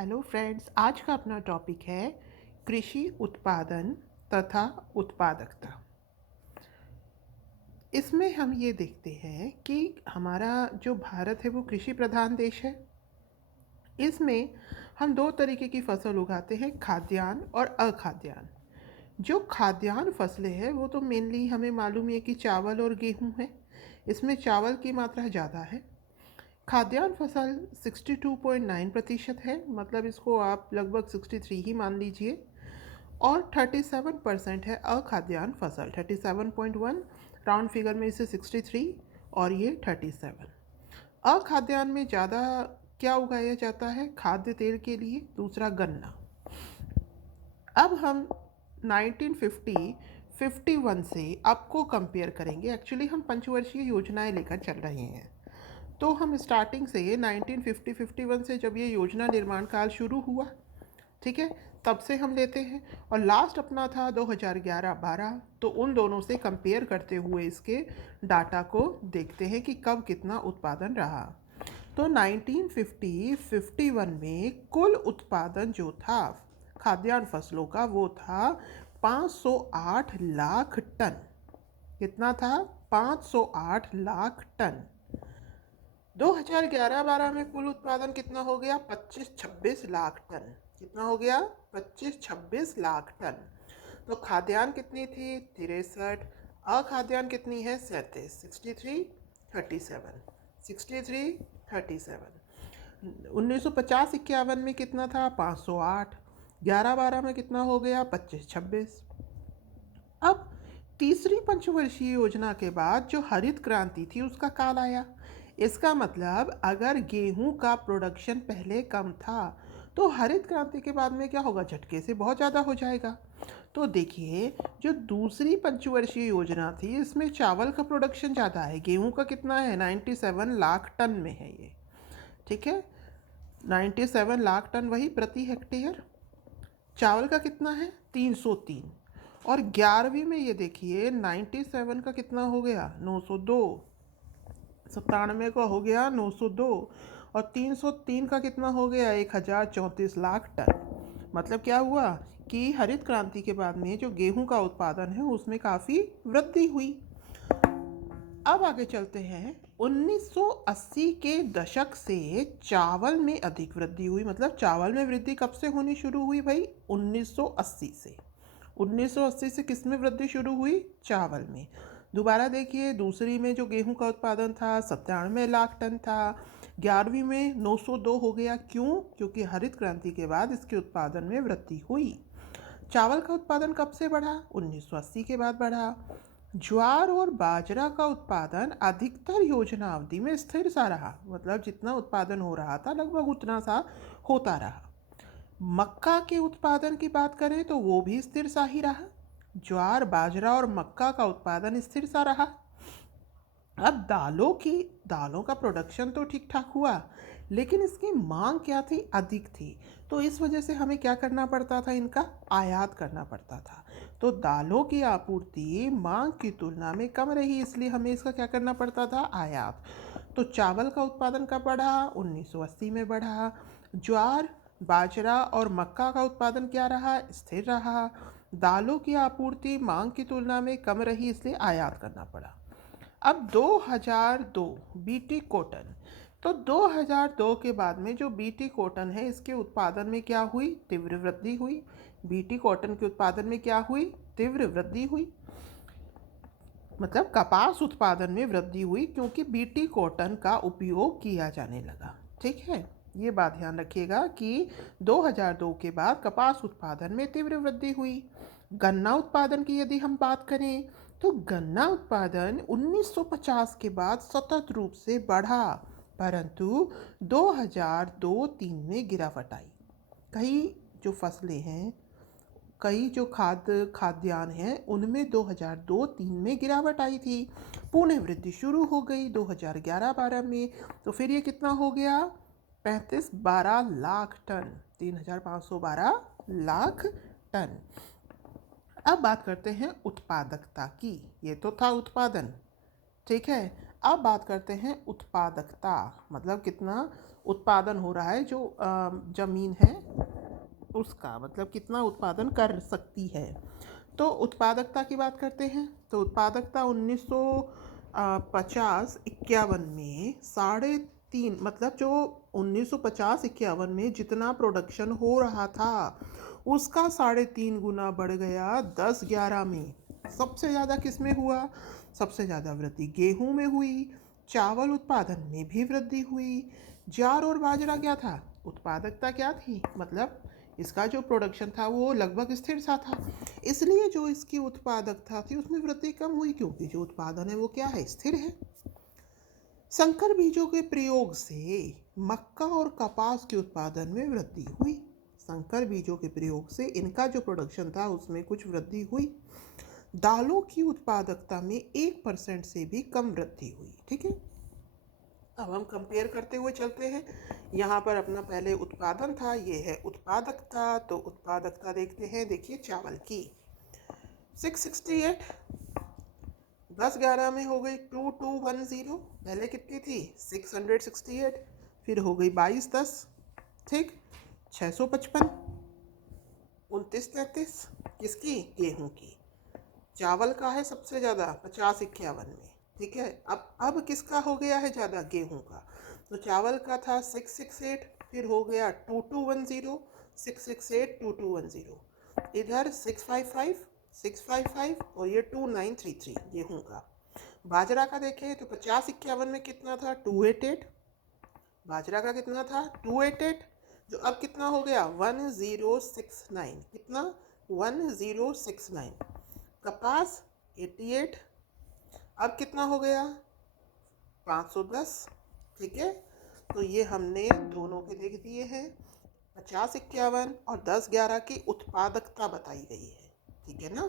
Hello friends, आज का अपना टॉपिक है कृषि उत्पादन तथा उत्पादकता। इसमें हम ये देखते हैं कि हमारा जो भारत है वो कृषि प्रधान देश है। इसमें हम दो तरीके की फसल उगाते हैं, खाद्यान्न और अखाद्यान्न। जो खाद्यान्न फसलें हैं वो तो मेनली हमें मालूम है कि चावल और गेहूँ है। इसमें चावल की मात्रा ज़्यादा है। खाद्यान्न फसल 62.9% है, मतलब इसको आप लगभग 63 ही मान लीजिए। और 37% है अखाद्यान्न फसल, 37.1 राउंड फिगर में इसे 63 और ये 37। अखाद्यान्न में ज़्यादा क्या उगाया जाता है? खाद्य तेल के लिए, दूसरा गन्ना। अब हम 1950 51 से आपको कंपेयर करेंगे। एक्चुअली हम पंचवर्षीय योजनाएं लेकर चल रहे हैं, तो हम स्टार्टिंग से 1950-51 से जब ये योजना निर्माण काल शुरू हुआ, ठीक है, तब से हम लेते हैं। और लास्ट अपना था 2011-12, तो उन दोनों से कंपेयर करते हुए इसके डाटा को देखते हैं कि कब कितना उत्पादन रहा। तो 1950-51 में कुल उत्पादन जो था खाद्यान्न फसलों का वो था 508 लाख टन। कितना था? 508 लाख टन। 2011-12 में कुल उत्पादन कितना हो गया? 25-26 लाख टन। कितना हो गया? 25-26 लाख टन। तो खाद्यान्न कितनी थी? 63। अखाद्यान्न कितनी है? 37। 63-37, 63-37। 1950-51 में कितना था? 508। 11-12 में कितना हो गया? 25-26। अब तीसरी पंचवर्षीय योजना के बाद जो हरित क्रांति थी उसका काल आया। इसका मतलब अगर गेहूं का प्रोडक्शन पहले कम था तो हरित क्रांति के बाद में क्या होगा? झटके से बहुत ज़्यादा हो जाएगा। तो देखिए, जो दूसरी पंचवर्षीय योजना थी इसमें चावल का प्रोडक्शन ज़्यादा है। गेहूं का कितना है? 97 लाख टन में है ये, ठीक है, 97 लाख टन वही प्रति हेक्टेयर। चावल का कितना है? 303। और 11वीं में ये देखिए 97 का कितना हो गया? 902। 97 का हो गया 902। और 303 का कितना हो गया? 1034 लाख टन। मतलब क्या हुआ कि हरित क्रांति के बाद में जो गेहूं का उत्पादन है उसमें काफ़ी वृद्धि हुई। अब आगे चलते हैं। 1980 के दशक से चावल में अधिक वृद्धि हुई। मतलब चावल में वृद्धि कब से होनी शुरू हुई भाई? 1980 से। 1980 से किस में वृद्धि शुरू हुई? चावल में। दोबारा देखिए, दूसरी में जो गेहूं का उत्पादन था 97 लाख टन था, 11वीं में 902 हो गया। क्यों? क्योंकि हरित क्रांति के बाद इसके उत्पादन में वृद्धि हुई। चावल का उत्पादन कब से बढ़ा? 1980 के बाद बढ़ा। ज्वार और बाजरा का उत्पादन अधिकतर योजना अवधि में स्थिर सा रहा। मतलब जितना उत्पादन हो रहा था लगभग उतना सा होता रहा। मक्का के उत्पादन की बात करें तो वो भी स्थिर सा ही रहा। ज्वार, बाजरा और मक्का का उत्पादन स्थिर सा रहा। अब दालों का प्रोडक्शन तो ठीक ठाक हुआ, लेकिन इसकी मांग क्या थी? अधिक थी। तो इस वजह से हमें क्या करना पड़ता था? इनका आयात करना पड़ता था। तो दालों की आपूर्ति मांग की तुलना में कम रही, इसलिए हमें इसका क्या करना पड़ता था? आयात। तो चावल का उत्पादन कब बढ़ा? 1980 में बढ़ा। ज्वार, बाजरा और मक्का का उत्पादन क्या रहा? स्थिर रहा। दालों की आपूर्ति मांग की तुलना में कम रही, इसलिए आयात करना पड़ा। अब 2002 बीटी कॉटन। तो 2002 के बाद में जो बीटी कॉटन है इसके उत्पादन में क्या हुई? तीव्र वृद्धि हुई। बीटी कॉटन के उत्पादन में क्या हुई? तीव्र वृद्धि हुई। मतलब कपास उत्पादन में वृद्धि हुई क्योंकि बीटी कॉटन का उपयोग किया जाने लगा। ठीक है, ये बात ध्यान रखिएगा कि 2002 के बाद कपास उत्पादन में तीव्र वृद्धि हुई। गन्ना उत्पादन की यदि हम बात करें तो गन्ना उत्पादन 1950 के बाद सतत रूप से बढ़ा, परंतु 2002-03 में गिरावट आई। कई जो फसलें हैं, कई जो खाद्यान्न हैं उनमें 2002-03 में गिरावट आई थी। पुनः वृद्धि शुरू हो गई 2011-12 में। तो फिर ये कितना हो गया? 35-12 लाख टन, 3512 लाख टन। अब बात करते हैं उत्पादकता की। ये तो था उत्पादन, ठीक है। अब बात करते हैं उत्पादकता, मतलब कितना उत्पादन हो रहा है, जो ज़मीन है उसका, मतलब कितना उत्पादन कर सकती है। तो उत्पादकता की बात करते हैं, तो उत्पादकता 1950-51 में 3.5, मतलब जो 1950-51 में जितना प्रोडक्शन हो रहा था उसका 3.5 गुना बढ़ गया 10-11 में। सबसे ज़्यादा किस में हुआ? सबसे ज़्यादा वृद्धि गेहूं में हुई, चावल उत्पादन में भी वृद्धि हुई। ज्वार और बाजरा क्या था? उत्पादकता क्या थी, मतलब इसका जो प्रोडक्शन था वो लगभग स्थिर सा था, इसलिए जो इसकी उत्पादकता थी उसमें वृद्धि कम हुई, क्योंकि जो उत्पादन है वो क्या है? स्थिर है। संकर बीजों के प्रयोग से मक्का और कपास के उत्पादन में वृद्धि हुई। संकर बीजों के प्रयोग से इनका जो प्रोडक्शन था उसमें कुछ वृद्धि हुई। दालों की उत्पादकता में 1% से भी कम वृद्धि हुई। ठीक है, अब हम कंपेयर करते हुए चलते हैं। यहाँ पर अपना पहले उत्पादन था, ये है उत्पादकता। तो उत्पादकता देखते हैं, देखिए चावल की 668, 10-11 में हो गई 2210। पहले कितनी थी? 668। फिर हो गई 22-10, ठीक, 655। 29-33 किसकी? गेहूं की। चावल का है सबसे ज़्यादा 50-51 में। ठीक है, अब किसका हो गया है ज़्यादा? गेहूं का। तो चावल का था 668, फिर हो गया 2210, 668 2210। इधर 655, 655 और ये 2933 गेहूं का। बाजरा का देखें तो 50-51 में कितना था? 288। बाजरा का कितना था? 288, जो अब कितना हो गया? 1069। कितना? 1069। कपास 88, अब कितना हो गया? 510। ठीक है, तो ये हमने दोनों के देख दिए हैं। 50-51 और 10-11 की उत्पादकता बताई गई है। ठीक है ना?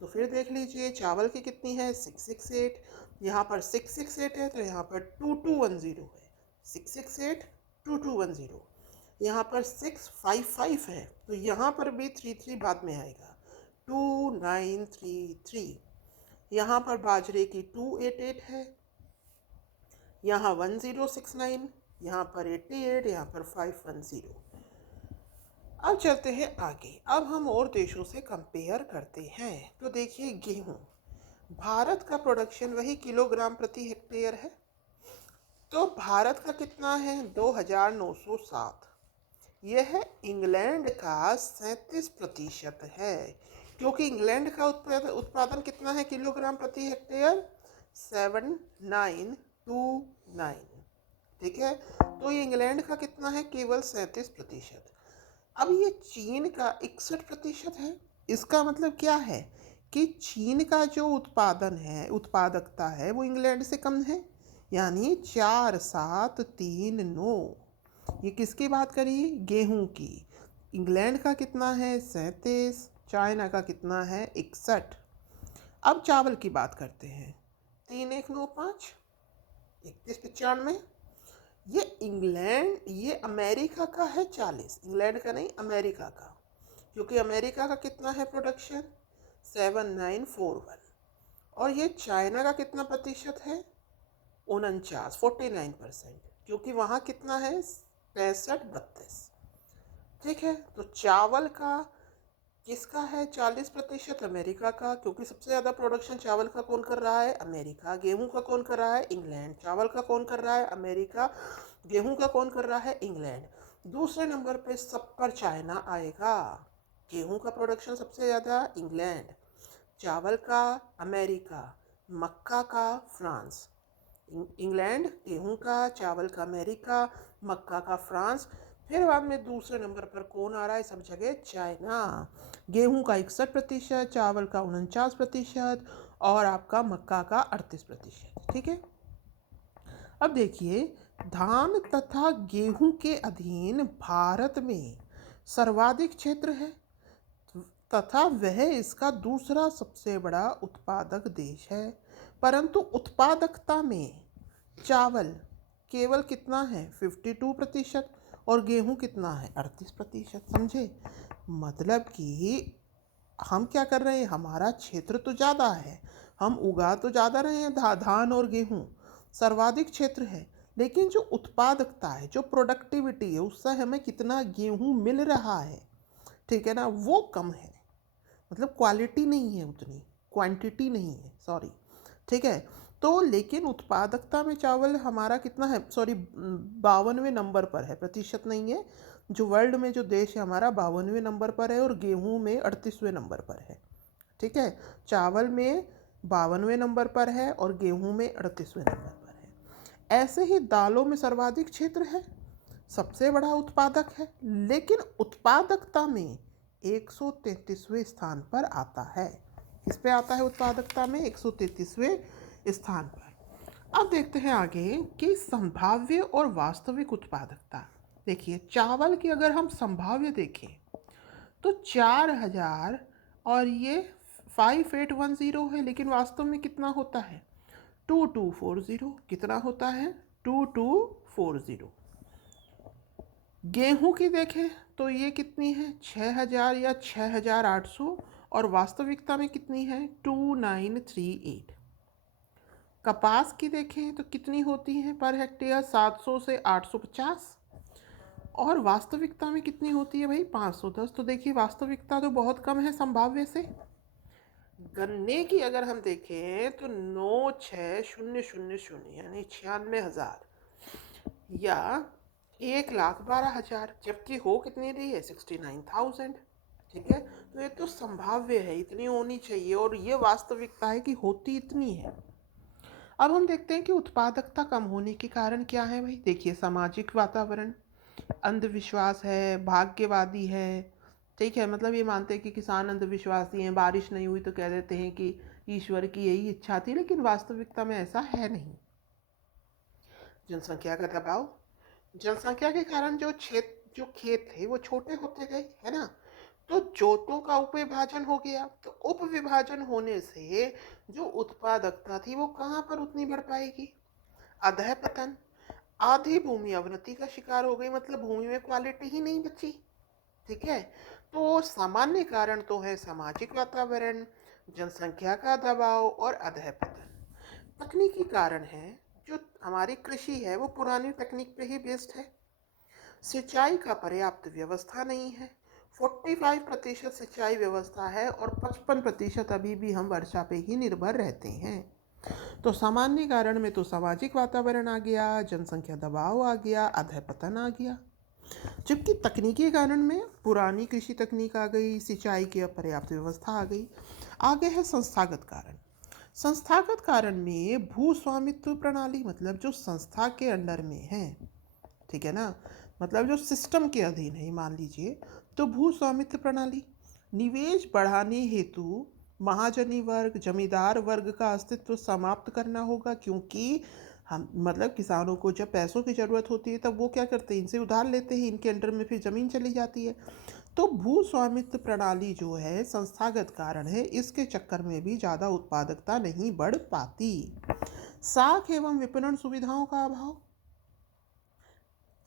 तो फिर देख लीजिए चावल की कितनी है? 668। यहाँ पर 668 है तो यहाँ पर 2210 है। 668 2210। यहाँ पर 655 है तो यहाँ पर भी 33 बाद में आएगा, 2933। यहाँ पर बाजरे की 288 है, यहाँ 1069, यहाँ पर 88, यहाँ पर 510। अब चलते हैं आगे। अब हम और देशों से कंपेयर करते हैं। तो देखिए गेहूं, भारत का प्रोडक्शन वही किलोग्राम प्रति हेक्टेयर है। तो भारत का कितना है? 2907। यह है इंग्लैंड का 37% है, क्योंकि इंग्लैंड का उत्पादन कितना है किलोग्राम प्रति हेक्टेयर? 7929। ठीक है, तो ये इंग्लैंड का कितना है? केवल 37%। अब ये चीन का 61% है। इसका मतलब क्या है कि चीन का जो उत्पादन है, उत्पादकता है, वो इंग्लैंड से कम है, यानी 4739। ये किसकी बात करी? गेहूं की। इंग्लैंड का कितना है? 37। चाइना का कितना है? 61। अब चावल की बात करते हैं। 3195, 3195। ये अमेरिका का है 40, इंग्लैंड का नहीं, अमेरिका का। क्योंकि अमेरिका का कितना है प्रोडक्शन? 7941। और ये चाइना का कितना प्रतिशत है? 49 क्योंकि वहाँ कितना है? 65-32। ठीक है, तो चावल का किसका है 40%? अमेरिका का, क्योंकि सबसे ज़्यादा प्रोडक्शन चावल का कौन कर रहा है? अमेरिका। गेहूं का कौन कर रहा है? इंग्लैंड। चावल का कौन कर रहा है? अमेरिका। गेहूं का कौन कर रहा है? इंग्लैंड। दूसरे नंबर पे सब पर चाइना आएगा। गेहूं का प्रोडक्शन सबसे ज़्यादा इंग्लैंड, चावल का अमेरिका, मक्का का फ्रांस। इंग्लैंड गेहूं का, चावल का अमेरिका, मक्का का फ्रांस। फिर बाद में दूसरे नंबर पर कौन आ रहा है? सब जगह चाइना। गेहूं का 61%, चावल का 49% और आपका मक्का का 38%। ठीक है, अब देखिए धान तथा गेहूं के अधीन भारत में सर्वाधिक क्षेत्र है तथा वह इसका दूसरा सबसे बड़ा उत्पादक देश है, परंतु उत्पादकता में चावल केवल कितना है? 52% और गेहूं कितना है? 38%। समझे? मतलब कि हम क्या कर रहे हैं, हमारा क्षेत्र तो ज़्यादा है, हम उगा तो ज़्यादा रहे हैं धान और गेहूं, सर्वाधिक क्षेत्र है, लेकिन जो उत्पादकता है, जो प्रोडक्टिविटी है, उससे हमें कितना गेहूं मिल रहा है, ठीक है ना, वो कम है। मतलब क्वालिटी नहीं है उतनी, क्वांटिटी नहीं है, सॉरी, ठीक है। तो लेकिन उत्पादकता में चावल हमारा कितना है, सॉरी, 52वें नंबर पर है, प्रतिशत नहीं है। जो वर्ल्ड में जो देश है हमारा 52वें नंबर पर है और गेहूं में 38वें नंबर पर है, ठीक है। चावल में 52वें नंबर पर है और गेहूं में 38वें नंबर पर है। ऐसे ही दालों में सर्वाधिक क्षेत्र है, सबसे बड़ा उत्पादक है, लेकिन उत्पादकता में 133वें स्थान पर आता है। किस पे आता है उत्पादकता में? 133वें स्थान पर। अब देखते हैं आगे कि संभाव्य और वास्तविक उत्पादकता। देखिए, चावल की अगर हम संभाव्य देखें तो 4000 और ये 5810 है, लेकिन वास्तव में कितना होता है? 2240। कितना होता है? 2240। गेहूं की देखें तो ये कितनी है? 6000 या 6800, और वास्तविकता में कितनी है? 2938। कपास की देखें तो कितनी होती है पर हेक्टेयर? 700 से 850, और वास्तविकता में कितनी होती है भाई? 510। तो देखिए, वास्तविकता तो बहुत कम है संभाव्य से। गन्ने की अगर हम देखें तो 96000 यानी 96,000 या 1,12,000, जबकि हो कितनी रही है? 69,000, ठीक है। तो ये तो संभाव्य है, इतनी होनी चाहिए, और ये वास्तविकता है कि होती इतनी है। अब हम देखते हैं कि उत्पादकता कम होने के कारण क्या है भाई। देखिए, सामाजिक वातावरण, अंधविश्वास है, भाग्यवादी है, ठीक है। मतलब ये मानते हैं कि किसान अंधविश्वासी हैं, बारिश नहीं हुई तो कह देते हैं कि ईश्वर की यही इच्छा थी, लेकिन वास्तविकता में ऐसा है नहीं। जनसंख्या का दबाव, जनसंख्या के कारण जो खेत थे वो छोटे होते गए, है ना। तो जोतों का उपविभाजन हो गया, तो उपविभाजन होने से जो उत्पादकता थी वो कहाँ पर उतनी बढ़ पाएगी? अधः पतन, आधी भूमि अवनति का शिकार हो गई, मतलब भूमि में क्वालिटी ही नहीं बची, ठीक है। तो सामान्य कारण तो है सामाजिक वातावरण, जनसंख्या का दबाव और अधः पतन। तकनीकी कारण है, जो हमारी कृषि है वो पुरानी तकनीक पे ही बेस्ड है। सिंचाई का पर्याप्त व्यवस्था नहीं है, 45% सिंचाई व्यवस्था है और 55% अभी भी हम वर्षा पे ही निर्भर रहते हैं। तो सामान्य कारण में तो सामाजिक वातावरण आ गया, जनसंख्या दबाव आ गया, अधःपतन आ गया। जबकि तकनीकी कारण में पुरानी कृषि तकनीक आ गई, सिंचाई की अपर्याप्त व्यवस्था आ गई। आगे है संस्थागत कारण। संस्थागत कारण में भू स्वामित्व प्रणाली, मतलब जो संस्था के अंडर में है, ठीक है ना, मतलब जो सिस्टम के अधीन है, मान लीजिए। तो भू स्वामित्व प्रणाली, निवेश बढ़ाने हेतु महाजनी वर्ग, जमींदार वर्ग का अस्तित्व समाप्त करना होगा, क्योंकि हम मतलब किसानों को जब पैसों की ज़रूरत होती है तब वो क्या करते हैं? इनसे उधार लेते हैं, इनके अंडर में फिर ज़मीन चली जाती है। तो भू स्वामित्व प्रणाली जो है संस्थागत कारण है, इसके चक्कर में भी ज़्यादा उत्पादकता नहीं बढ़ पाती। साख एवं विपणन सुविधाओं का अभाव,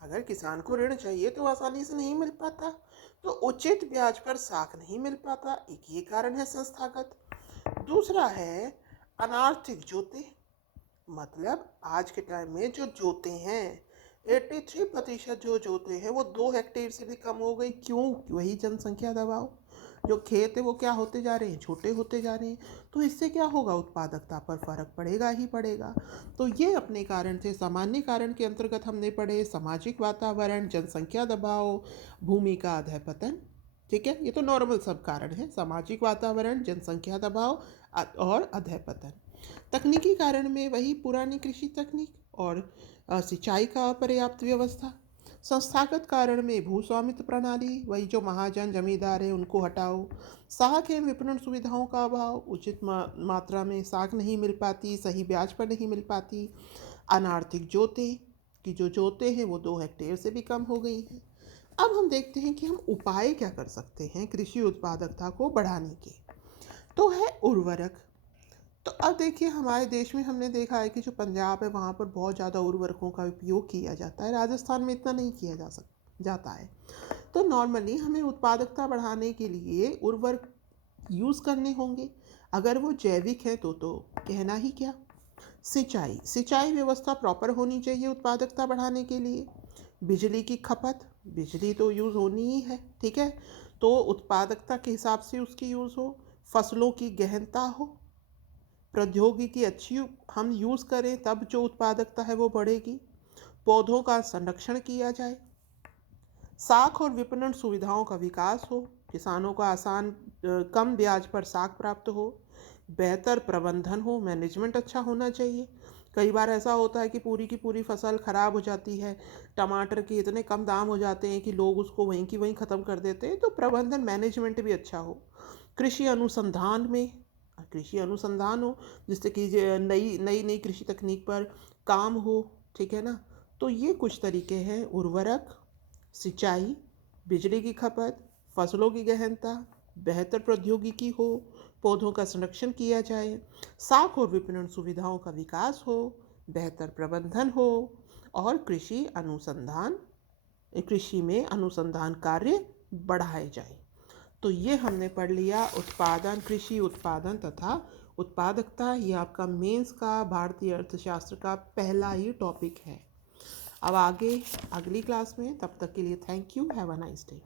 अगर किसान को ऋण चाहिए तो आसानी से नहीं मिल पाता, तो उचित ब्याज पर साख नहीं मिल पाता, एक ये कारण है संस्थागत। दूसरा है अनार्थिक जोते, मतलब आज के टाइम में जो जोते हैं 83% जो जोते हैं वो 2 हेक्टेयर से भी कम हो गई। क्यों? वही जनसंख्या दबाव, जो खेत है वो क्या होते जा रहे हैं? छोटे होते जा रहे हैं। तो इससे क्या होगा? उत्पादकता पर फर्क पड़ेगा ही पड़ेगा। तो ये अपने कारण थे। सामान्य कारण के अंतर्गत हमने पढ़े सामाजिक वातावरण, जनसंख्या दबाव, भूमि का अधःपतन, ठीक है। ये तो नॉर्मल सब कारण है, सामाजिक वातावरण, जनसंख्या दबाव और अधःपतन। तकनीकी कारण में वही पुरानी कृषि तकनीक और सिंचाई का अपर्याप्त व्यवस्था। संस्थागत कारण में भू स्वामित्व प्रणाली, वही जो महाजन जमींदार है उनको हटाओ। साख एवं विपणन सुविधाओं का अभाव, उचित मात्रा में साख नहीं मिल पाती, सही ब्याज पर नहीं मिल पाती। अनार्थिक जोते, कि जो जोते हैं वो 2 हेक्टेयर से भी कम हो गई हैं। अब हम देखते हैं कि हम उपाय क्या कर सकते हैं कृषि उत्पादकता को बढ़ाने के। तो है उर्वरक। तो अब देखिए, हमारे देश में हमने देखा है कि जो पंजाब है वहाँ पर बहुत ज़्यादा उर्वरकों का उपयोग किया जाता है, राजस्थान में इतना नहीं किया जाता है। तो नॉर्मली हमें उत्पादकता बढ़ाने के लिए उर्वरक यूज़ करने होंगे। अगर वो जैविक है तो कहना ही क्या। सिंचाई सिंचाई व्यवस्था प्रॉपर होनी चाहिए उत्पादकता बढ़ाने के लिए। बिजली की खपत, बिजली तो यूज़ होनी ही है, ठीक है, तो उत्पादकता के हिसाब से उसकी यूज़ हो। फसलों की गहनता हो, प्रौद्योगिकी अच्छी हम यूज़ करें तब जो उत्पादकता है वो बढ़ेगी। पौधों का संरक्षण किया जाए। साख और विपणन सुविधाओं का विकास हो, किसानों को आसान कम ब्याज पर साख प्राप्त हो। बेहतर प्रबंधन हो, मैनेजमेंट अच्छा होना चाहिए। कई बार ऐसा होता है कि पूरी फसल खराब हो जाती है, टमाटर के इतने कम दाम हो जाते हैं कि लोग उसको वहीं की वहीं ख़त्म कर देते हैं, तो प्रबंधन मैनेजमेंट भी अच्छा हो। कृषि अनुसंधान में कृषि अनुसंधान हो, जिससे कि नई नई नई कृषि तकनीक पर काम हो, ठीक है ना। तो ये कुछ तरीके हैं: उर्वरक, सिंचाई, बिजली की खपत, फसलों की गहनता, बेहतर प्रौद्योगिकी हो, पौधों का संरक्षण किया जाए, साख और विपणन सुविधाओं का विकास हो, बेहतर प्रबंधन हो, और कृषि में अनुसंधान कार्य बढ़ाए जाए। तो ये हमने पढ़ लिया उत्पादन, कृषि उत्पादन तथा उत्पादकता। ये आपका मेंस का भारतीय अर्थशास्त्र का पहला ही टॉपिक है। अब आगे अगली क्लास में, तब तक के लिए thank you, have a nice day.